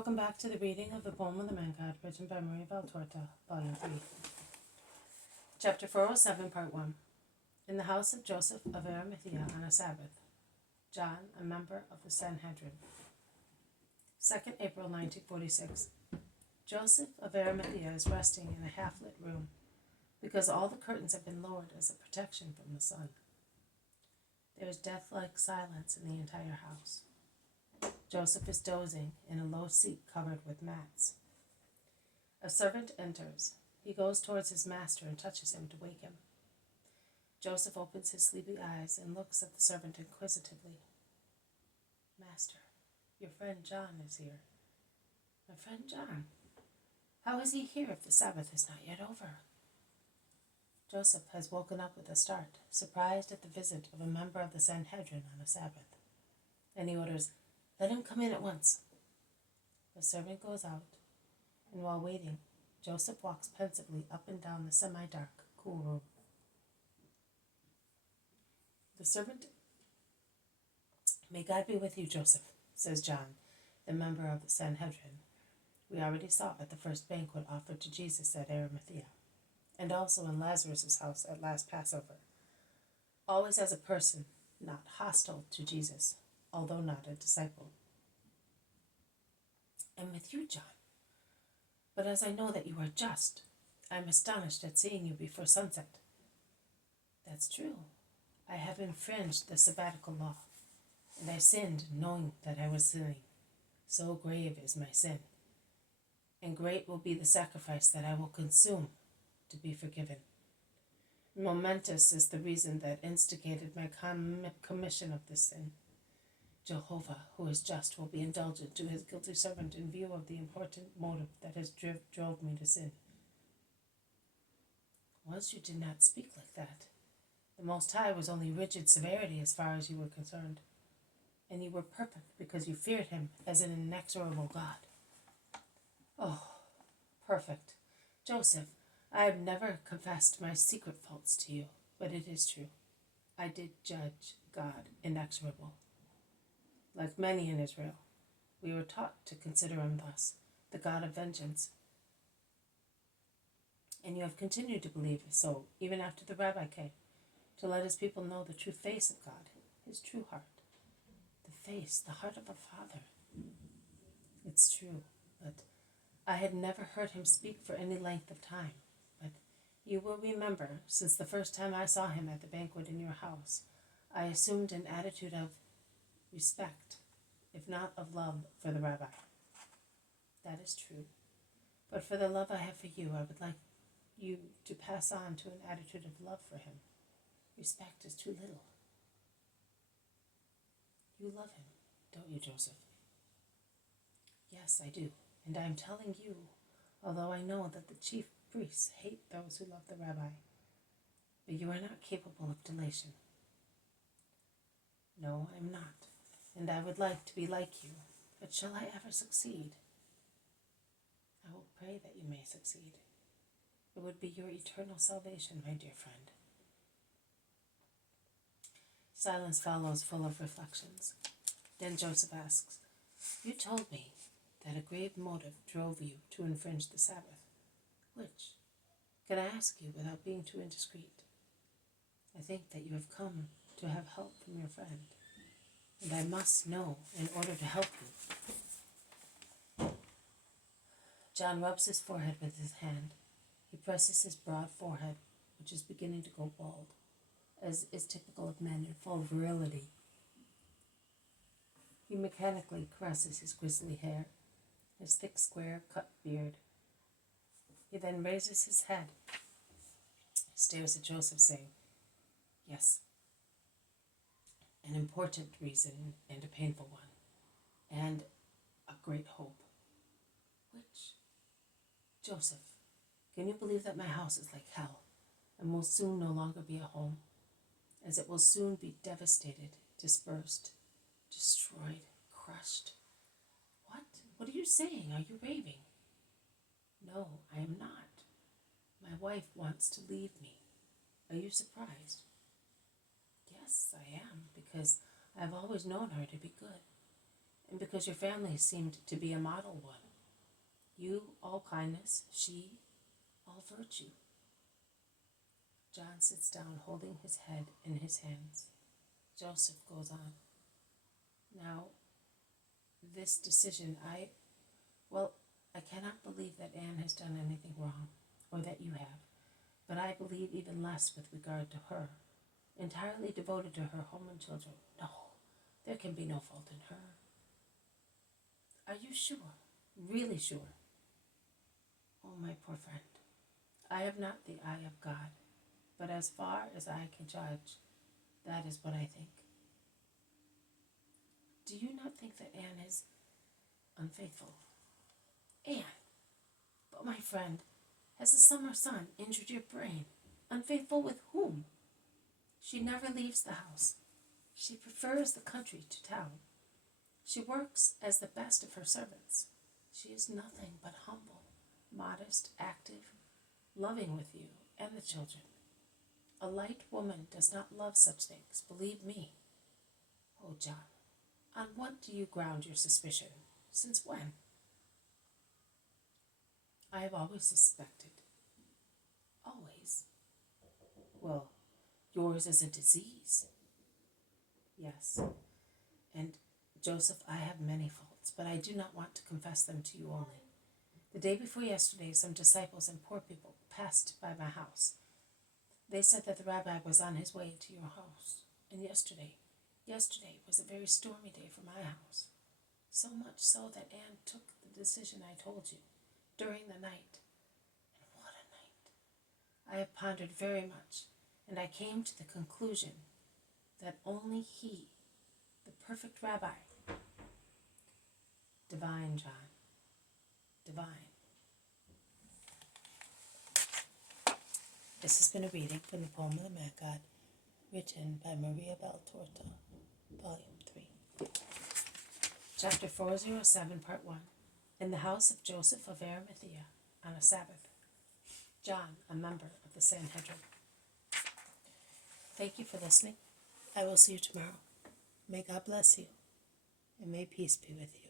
Welcome back to the reading of the poem of the Man God, written by Marie Valtorta, Volume 3. Chapter 407, Part 1. In the house of Joseph of Arimathea on a Sabbath. John, a member of the Sanhedrin. 2nd April 1946. Joseph of Arimathea is resting in a half-lit room, because all the curtains have been lowered as a protection from the sun. There is death-like silence in the entire house. Joseph is dozing in a low seat covered with mats. A servant enters. He goes towards his master and touches him to wake him. Joseph opens his sleepy eyes and looks at the servant inquisitively. "Master, your friend John is here." "My friend John? How is he here if the Sabbath is not yet over?" Joseph has woken up with a start, surprised at the visit of a member of the Sanhedrin on a Sabbath, and he orders, "Let him come in at once." The servant goes out, and while waiting, Joseph walks pensively up and down the semi-dark, cool room. The servant, "May God be with you, Joseph," says John, the member of the Sanhedrin we already saw at the first banquet offered to Jesus at Arimathea, and also in Lazarus' house at last Passover, always as a person not hostile to Jesus, although not a disciple. "I'm with you, John. But as I know that you are just, I am astonished at seeing you before sunset." "That's true. I have infringed the sabbatical law, and I sinned knowing that I was sinning. So grave is my sin, and great will be the sacrifice that I will consume to be forgiven. Momentous is the reason that instigated my commission of this sin. Jehovah, who is just, will be indulgent to his guilty servant in view of the important motive that has drove me to sin." "Once you did not speak like that. The Most High was only rigid severity as far as you were concerned, and you were perfect because you feared him as an inexorable God." "Oh, perfect. Joseph, I have never confessed my secret faults to you, but it is true. I did judge God inexorable. Like many in Israel, we were taught to consider him thus, the God of vengeance. And you have continued to believe so even after the rabbi came, to let his people know the true face of God, his true heart. The heart of a father. It's true, but I had never heard him speak for any length of time. But you will remember, since the first time I saw him at the banquet in your house, I assumed an attitude of respect, if not of love, for the rabbi. That is true. But for the love I have for you, I would like you to pass on to an attitude of love for him. Respect is too little. You love him, don't you, Joseph?" "Yes, I do, and I am telling you, although I know that the chief priests hate those who love the rabbi. But you are not capable of delation." "No, I am not, and I would like to be like you, but shall I ever succeed?" "I will pray that you may succeed. It would be your eternal salvation, my dear friend." Silence follows, full of reflections. Then Joseph asks, "You told me that a grave motive drove you to infringe the Sabbath. Which? Can I ask you without being too indiscreet? I think that you have come to have help from your friend, and I must know in order to help you." John rubs his forehead with his hand. He presses his broad forehead, which is beginning to go bald, as is typical of men in full virility. He mechanically caresses his grizzly hair, his thick, square-cut beard. He then raises his head, stares at Joseph, saying, "Yes, an important reason and a painful one, and a great hope." "Which?" "Joseph, can you believe that my house is like hell, and will soon no longer be a home, as it will soon be devastated, dispersed, destroyed, crushed?" "What? What are you saying? Are you raving?" "No, I am not. My wife wants to leave me. Are you surprised?" "Yes, I am, because I have always known her to be good, and because your family seemed to be a model one. You, all kindness; she, all virtue. John sits down, holding his head in his hands. Joseph goes on. Now, this decision, I cannot believe that Anne has done anything wrong, or that you have, but I believe even less with regard to her. Entirely devoted to her home and children. No, there can be no fault in her. Are you sure? Really sure? Oh, my poor friend, I have not the eye of God, but as far as I can judge, that is what I think. Do you not think that Anne is unfaithful? Anne! But my friend, has the summer sun injured your brain? Unfaithful with whom? She never leaves the house. She prefers the country to town. She works as the best of her servants. She is nothing but humble, modest, active, loving with you and the children. A light woman does not love such things, believe me. Oh, John, on what do you ground your suspicion? Since when? I have always suspected. Always? Well, yours is a disease. Yes. And, Joseph, I have many faults, but I do not want to confess them to you only. The day before yesterday, some disciples and poor people passed by my house. They said that the rabbi was on his way to your house. And yesterday was a very stormy day for my house. So much so that Anne took the decision I told you during the night. And what a night! I have pondered very much, and I came to the conclusion that only he, the perfect rabbi, divine, John, divine. This has been a reading from the poem of the Man God, written by Maria Valtorta, Volume 3. Chapter 407, Part 1. In the house of Joseph of Arimathea, on a Sabbath. John, a member of the Sanhedrin. Thank you for listening. I will see you tomorrow. May God bless you, and may peace be with you.